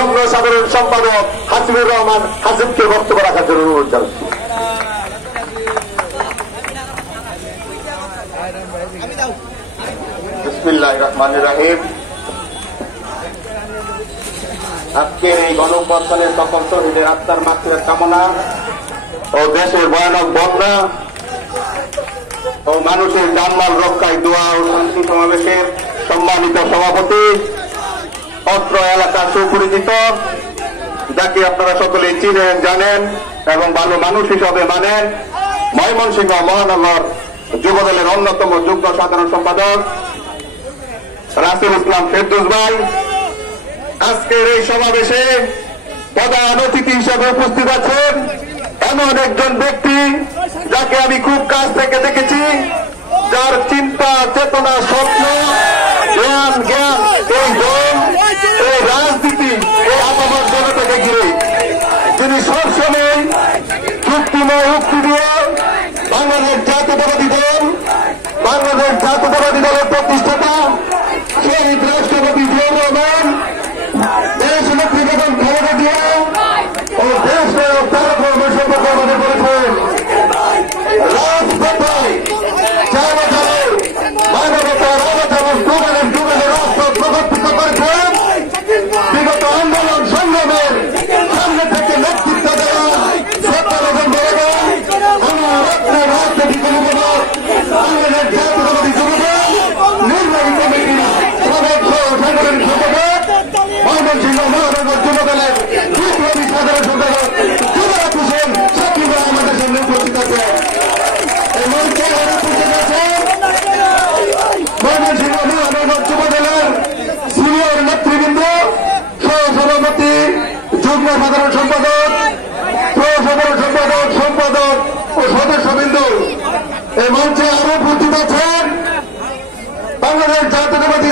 যুগ্ম সাধারণ সম্পাদক হাসিবুর রহমান হাসিবকে বক্তব্য রাখার জন্য অনুরোধ জানাচ্ছি। বিসমিল্লাহির রহমানির রহিম। আজকে এই গণঅভ্যুত্থানের সকল শহীদের আত্মার মাগফিরাত কামনা ও দেশের ভয়ানক বন্যা ও মানুষের জানমাল রক্ষায় দোয়া ও শান্তি সমাবেশের সম্মানিত সভাপতি, অত্র এলাকা সুপরিচিত, যাকে আপনারা সকলেই চিনেন জানেন এবং ভালো মানুষ হিসাবে মানেন, ময়মনসিংহ মহানগর যুবদলের অন্যতম যুগ্ম সাধারণ সম্পাদক রাসেল ইসলাম ফেরদৌস ভাই, আজকের এই সমাবেশে প্রধান অতিথি হিসেবে উপস্থিত আছেন এমন একজন ব্যক্তি যাকে আমি খুব কাছ থেকে দেখেছি, যার চিন্তা চেতনা স্বপ্ন জ্ঞান এই দল এই রাজনীতি এই আপামর জনতাকে ঘিরে তিনি সবসময় চুক্তিময় উক্তি দিয়ে বাংলাদেশ জাতীয়তাবাদী দলের প্রতিষ্ঠাতা শহীদ রাষ্ট্রপতি জিয়াউর রহমান, দেশ নেত্রী বেগম খালেদা জিয়া ও দেশ নায়ক তারেক রহমান সম্পর্কে আমাদের বলেছেন। রাজপথায় মানবতার অবদানের যুগের রাষ্ট্র প্রবর্তিত করেছেন। বিগত আন্দোলন সংগ্রামের সামনে থেকে নেতৃত্ব দেওয়া রাজনৈতিক অভিভাবক বাংলাদেশ জাতীয়তাবাদী যুবদল নির্বাহী কমিটির সাবেক সাংগঠনিক সম্পাদক ময়মনসিংহ মহানগর যুবদলের বিপ্লবী সাধারণ সম্পাদক যুবরাজ হোসেন সাকিব আমাদের সামনে উপস্থিত আছেন। এই মঞ্চে উপস্থিত আছেন ময়মনসিংহ মহানগর যুবদলের সিনিয়র নেতৃবৃন্দ, সহসভাপতি, যুগ্ম সাধারণ সম্পাদক, সম্পাদক ও সদস্যবৃন্দ। এই মঞ্চে আরো উপস্থিত আছেন বাংলাদেশ জাতীয়তাবাদী